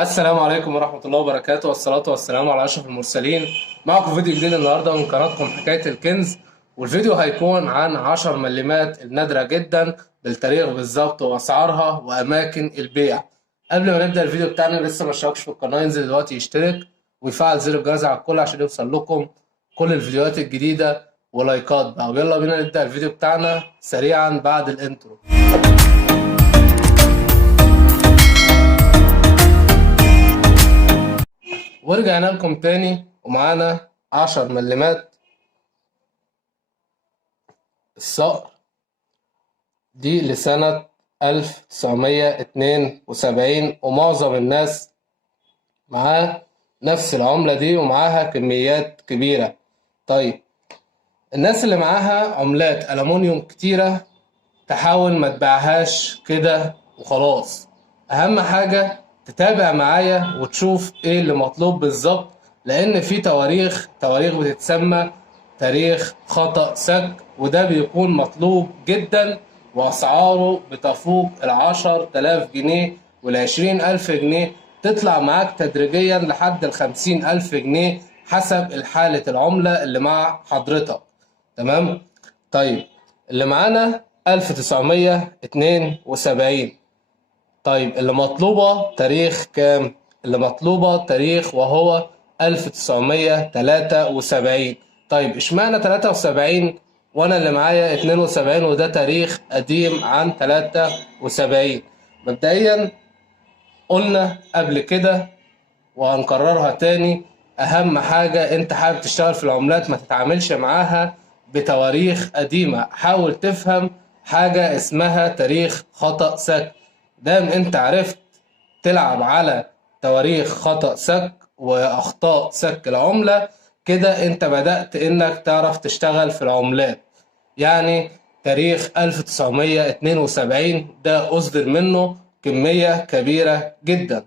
السلام عليكم ورحمة الله وبركاته، والصلاة والسلام على أشرف المرسلين. معكم فيديو جديد النهاردة من قناتكم حكاية الكنز، والفيديو هيكون عن 10 ملمات النادرة جدا بالتاريخ بالظبط وأسعارها وأماكن البيع. قبل ما نبدأ الفيديو بتاعنا لسه ما اشتركش في القناة ينزل دلوقتي يشترك ويفعل زر الجرس على الكل عشان يوصل لكم كل الفيديوهات الجديدة ولايكات بقى. ويلا بينا نبدأ الفيديو بتاعنا سريعا بعد الانترو. ورجعنا لكم تاني ومعانا 10 ملمات الصقر دي لسنة 1972، ومعظم الناس معاه نفس العملة دي ومعاها كميات كبيرة. طيب الناس اللي معاها عملات ألمونيوم كتيرة تحاول ما تبيعهاش كده وخلاص. أهم حاجة تتابع معايا وتشوف إيه اللي مطلوب بالظبط، لأن في تواريخ بتتسمى تاريخ خطأ سك، وده بيكون مطلوب جدا وأسعاره بتفوق 10,000 جنيه وال20,000 جنيه، تطلع معاك تدريجيا لحد 50,000 جنيه حسب الحالة العملة اللي مع حضرتك. تمام. طيب اللي معانا 1972. طيب اللي مطلوبة تاريخ كام؟ اللي مطلوبة تاريخ وهو 1973. طيب اشمعنى 73 وانا اللي معايا 72 وده تاريخ قديم عن 73؟ مبدئيا قلنا قبل كده وهنكررها تاني، اهم حاجة انت حابب تشتغل في العملات ما تتعاملش معاها بتواريخ قديمة. حاول تفهم حاجة اسمها تاريخ خطأ سك. دام انت عرفت تلعب على تواريخ خطأ سك واخطاء سك العملة، كده انت بدأت انك تعرف تشتغل في العملات. يعني تاريخ 1972 ده أصدر منه كمية كبيرة جدا،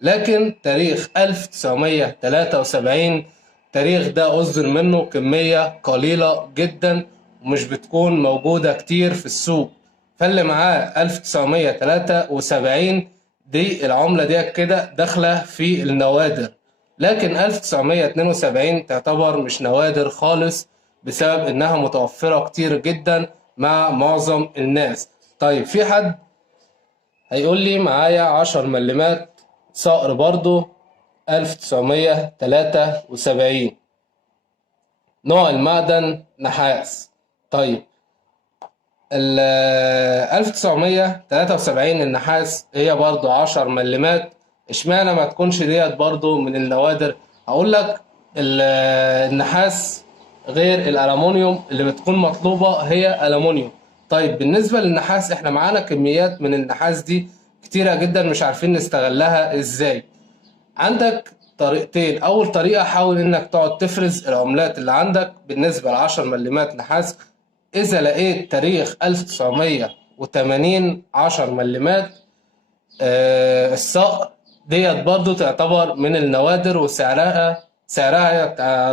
لكن تاريخ 1973 تاريخ ده أصدر منه كمية قليلة جدا ومش بتكون موجودة كتير في السوق. فاللي معاه 1973 دي العملة دي كده داخلة في النوادر، لكن 1972 تعتبر مش نوادر خالص بسبب إنها متوفرة كتير جدا مع معظم الناس. طيب في حد هيقول لي معايا 10 ملمات صقر برضو 1973، نوع المعدن نحاس. طيب ال 1973 النحاس هي برضو 10 ملمات. اشمعنى ما تكونش ديت برضو من النوادر؟ هقول لك النحاس غير الألمونيوم، اللي بتكون مطلوبة هي ألمونيوم. طيب بالنسبة للنحاس احنا معانا كميات من النحاس دي كتيرة جدا مش عارفين نستغلها ازاي. عندك طريقتين. اول طريقة حاول انك تقعد تفرز العملات اللي عندك بالنسبة ل10 ملمات نحاس. اذا لقيت تاريخ 1980 10 ملمات الصقر ديت برضو تعتبر من النوادر، وسعرها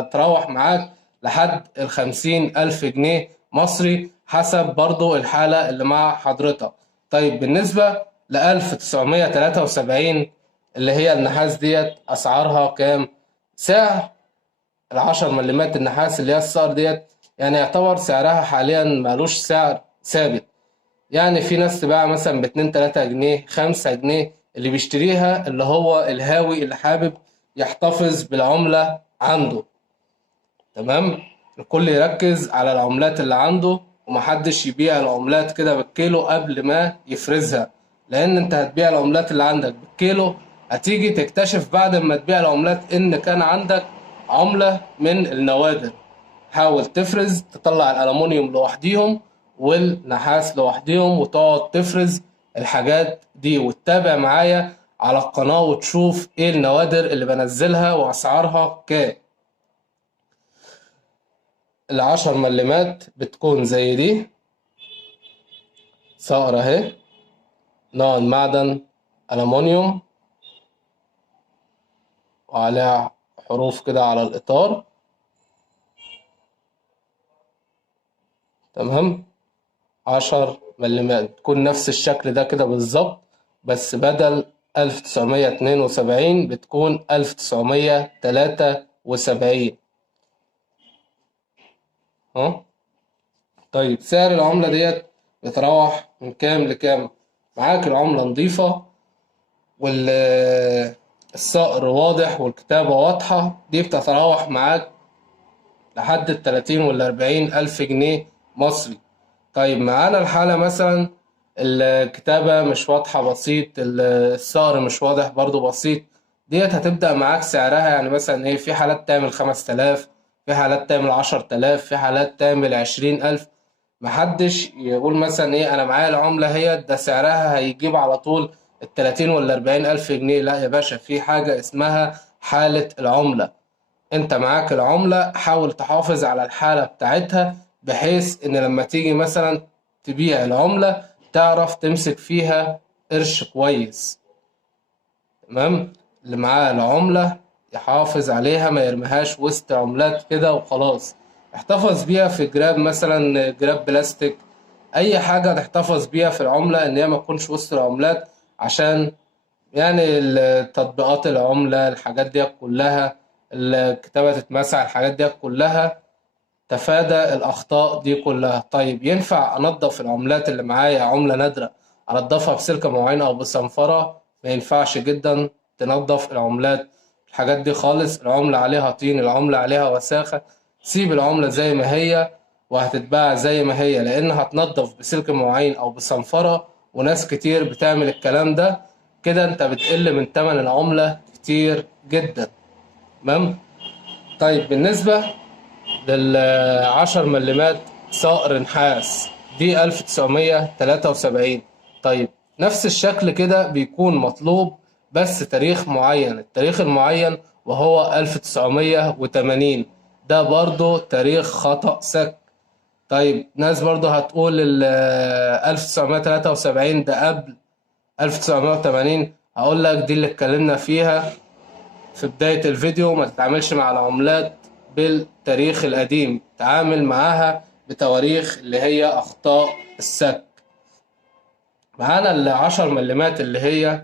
تروح معاك لحد 50,000 جنيه مصري حسب برضو الحالة اللي مع حضرتك. طيب بالنسبة ل 1973 اللي هي النحاس ديت أسعارها كام؟ سعر ال10 ملمات النحاس اللي هي الصقر ديت يعني يعتبر سعرها حاليا مالوش سعر ثابت. يعني في ناس تباع مثلا ب2 3 جنيه 5 جنيه، اللي بيشتريها اللي هو الهاوي اللي حابب يحتفظ بالعملة عنده. تمام. الكل يركز على العملات اللي عنده ومحدش يبيع العملات كده بالكيلو قبل ما يفرزها، لان انت هتبيع العملات اللي عندك بالكيلو هتيجي تكتشف بعد ما تبيع العملات ان كان عندك عملة من النوادر. حاول تفرز تطلع الألمونيوم لوحديهم والنحاس لوحديهم وتقعد تفرز الحاجات دي وتتابع معايا على القناة وتشوف ايه النوادر اللي بنزلها واسعارها كام. ال10 ملمات بتكون زي دي صقر اهي، نوع المعدن ألمونيوم وعليها حروف كده على الإطار. تمام. 10 ملمات بتكون نفس الشكل ده كده بالظبط، بس بدل 1972 بتكون 1973. طيب سعر العملة ديت بيتراوح من كام لكام؟ معاك العملة نظيفة والصقر واضح والكتابة واضحة، دي بتتراوح معاك لحد 30 ولا 40 ألف جنيه مصري. طيب معانا الحالة مثلا الكتابة مش واضحة بسيط، الصقر مش واضح برضو بسيط، ديت هتبدأ معاك سعرها يعني مثلا ايه، في حالات تعمل 5000، في حالات تعمل 10000، في حالات تعمل 20000. محدش يقول مثلا ايه انا معايا العملة هي ده سعرها هيجيب على طول ال30 ولا 40 ألف جنيه. لا يا باشا، في حاجة اسمها حالة العملة. انت معاك العملة حاول تحافظ على الحالة بتاعتها، بحيث ان لما تيجي مثلا تبيع العملة تعرف تمسك فيها قرش كويس. تمام. اللي معاه العملة يحافظ عليها، ما يرميهاش وسط عملات كده وخلاص. احتفظ بيها في جراب مثلا، جراب بلاستيك، اي حاجة تحتفظ بيها في العملة ان هي ما تكونش وسط العملات، عشان يعني تطبيقات العملة الحاجات دي كلها، الكتابة تتمسح، الحاجات دي كلها تفادى الأخطاء دي كلها. طيب ينفع أنظف العملات اللي معايا عملة نادرة أنضفها بسلكة معينة أو بصنفرة؟ ما ينفعش جدا تنظف العملات الحاجات دي خالص. العملة عليها طين، العملة عليها وساخة، سيب العملة زي ما هي وهتتباع زي ما هي، لأنها هتنضف بسلك معين أو بصنفرة، وناس كتير بتعمل الكلام ده. كده أنت بتقل من تمن العملة كتير جدا. تمام. طيب بالنسبة لل10 ملمات صقر نحاس، دي 1973. طيب نفس الشكل كده بيكون مطلوب، بس تاريخ معين، التاريخ المعين وهو 1980، ده برضو تاريخ خطأ سك. طيب ناس برضو هتقول 1973 ده قبل 1980. هقول لك دي اللي اتكلمنا فيها في بداية الفيديو، ما تتعاملش مع العملات بالتاريخ القديم، تعامل معاها بتواريخ اللي هي أخطاء السك. معانا ال10 ملمات اللي هي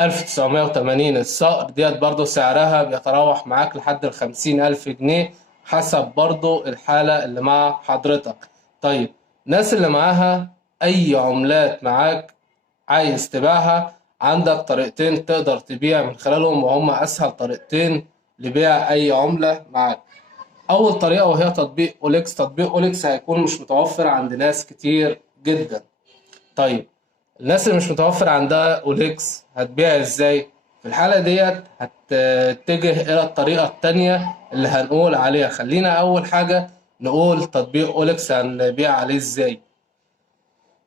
1980 الصقر، ديت برضو سعرها بيتراوح معاك لحد ال50,000 جنيه، حسب برضو الحالة اللي مع حضرتك. طيب الناس اللي معاها أي عملات معاك عايز تبيعها، عندك طريقتين تقدر تبيع من خلالهم، وهما أسهل طريقتين لبيع أي عملة معاك. أول طريقة وهي تطبيق أوليكس. تطبيق أوليكس هيكون مش متوفر عند ناس كتير جدا. طيب الناس اللي مش متوفر عندها أوليكس هتبيع إزاي؟ في الحالة ديت هتتجه إلى الطريقة التانية اللي هنقول عليها. خلينا أول حاجة نقول تطبيق أوليكس هنبيع عليه إزاي.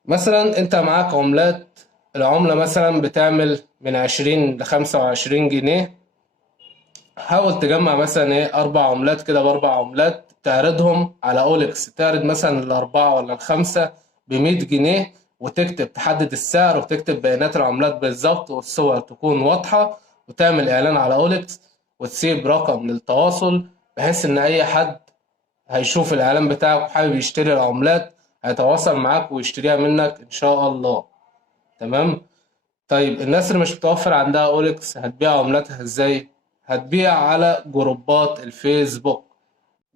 مثلا انت معاك عملات، العملة مثلا بتعمل من 20 ل25 جنيه، حاول تجمع مثلا ايه 4 عملات كده ب4 عملات، تعرضهم على اوليكس، تعرض مثلا ال4 ولا ال5 ب100 جنيه، وتكتب تحدد السعر وتكتب بيانات العملات بالظبط، والصور تكون واضحة، وتعمل اعلان على اوليكس، وتسيب رقم للتواصل، بحيث ان اي حد هيشوف الاعلان بتاعك وحابب يشتري العملات هيتواصل معاك ويشتريها منك ان شاء الله. تمام. طيب الناس اللي مش متوفر عندها اوليكس هتبيع عملاتها ازاي؟ هتبيع على جروبات الفيسبوك.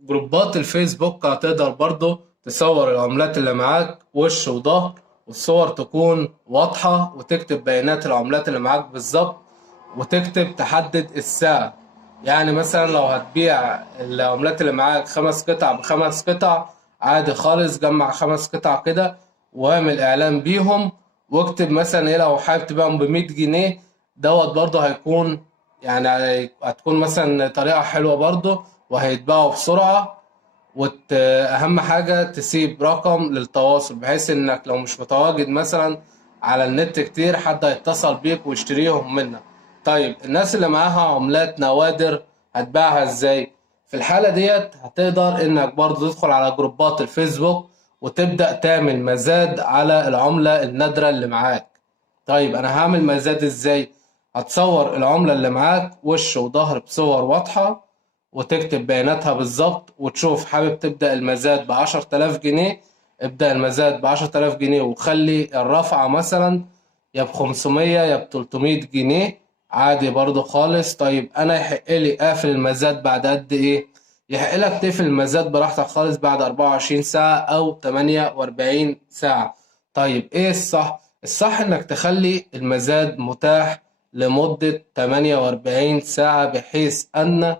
جروبات الفيسبوك هتقدر برضو تصور العملات اللي معاك وش وظهر، والصور تكون واضحة، وتكتب بيانات العملات اللي معاك بالظبط، وتكتب تحدد السعر. يعني مثلا لو هتبيع العملات اللي معاك 5 قطع ب5 قطع، عادي خالص، جمع 5 قطع كده واعمل اعلان بيهم، واكتب مثلا ايه لو حابب تبيعهم ب100 جنيه، دوت برضه هيكون يعني هتكون مثلا طريقة حلوة برضه، وهيتباعوا بسرعة. أهم حاجة تسيب رقم للتواصل، بحيث إنك لو مش متواجد مثلا على النت كتير حد هيتصل بيك ويشتريهم منك. طيب الناس اللي معاها عملات نوادر هتباعها إزاي؟ في الحالة ديت هتقدر إنك برضه تدخل على جروبات الفيسبوك وتبدأ تعمل مزاد على العملة النادرة اللي معاك. طيب أنا هعمل مزاد إزاي؟ هتصور العملة اللي معاك وش وظهر بصور واضحة، وتكتب بياناتها بالظبط، وتشوف حابب تبدأ المزاد ب10,000 جنيه، ابدأ المزاد ب10,000 جنيه، وخلي الرفعة مثلا يا ب500 يا ب300 جنيه عادي برضو خالص. طيب انا يحق لي اقفل المزاد بعد قد ايه؟ يحق لك تقفل المزاد براحتك خالص بعد 24 ساعة او 48 ساعة. طيب ايه الصح؟ الصح انك تخلي المزاد متاح لمدة 48 ساعة، بحيث ان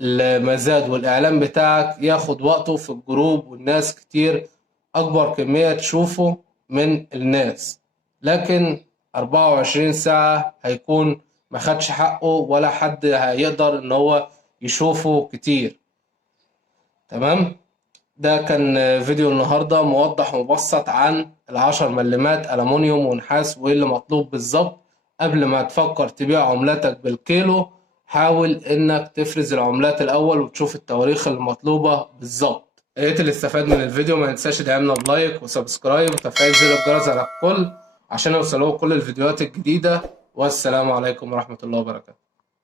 المزاد والاعلان بتاعك ياخد وقته في الجروب والناس كتير، اكبر كمية تشوفه من الناس. لكن 24 ساعة هيكون ما خدش حقه ولا حد هيقدر ان هو يشوفه كتير. تمام. ده كان فيديو النهاردة موضح ومبسط عن ال10 ملمات ألمونيوم ونحاس وإيه اللي مطلوب بالظبط. قبل ما تفكر تبيع عملاتك بالكيلو، حاول إنك تفرز العملات الأول وتشوف التواريخ المطلوبة بالظبط. يا ريت اللي استفاد من الفيديو ما ينساش تدعمنا بلايك وسبسكرايب وتفعيل زر الجرس على الكل عشان يوصلوا كل الفيديوهات الجديدة. والسلام عليكم ورحمة الله وبركاته.